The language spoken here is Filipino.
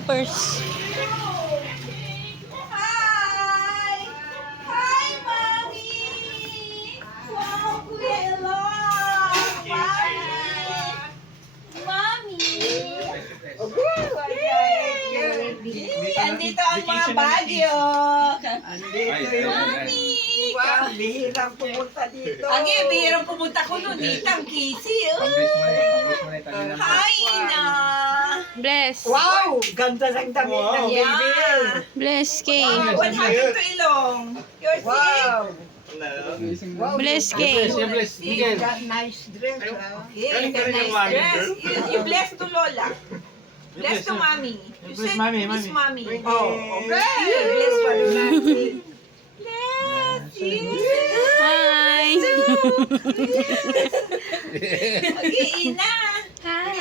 slippers. Hi! Hi, Mommy! Wow, Kuya Elon! Mommy! Yay! Andito ang mga bagyo! Mommy! Wow, bihirang pumunta dito. Agi, bihirang pumunta ko nun. Nitang Casey. Hi, Ina! Bless. Wow, ganda ng damit ng baby. Yeah! Bless Kay. Wow, what happened to Ilong? You're sick? Wow. Wow, Bless Kay. you got nice dress. Okay, nice dress. You bless to Lola. Bless to Mommy. You said Miss Mommy. Oh, Okay. Bless for the Mommy. Bless you. Hi. Okay, Ina. Hi.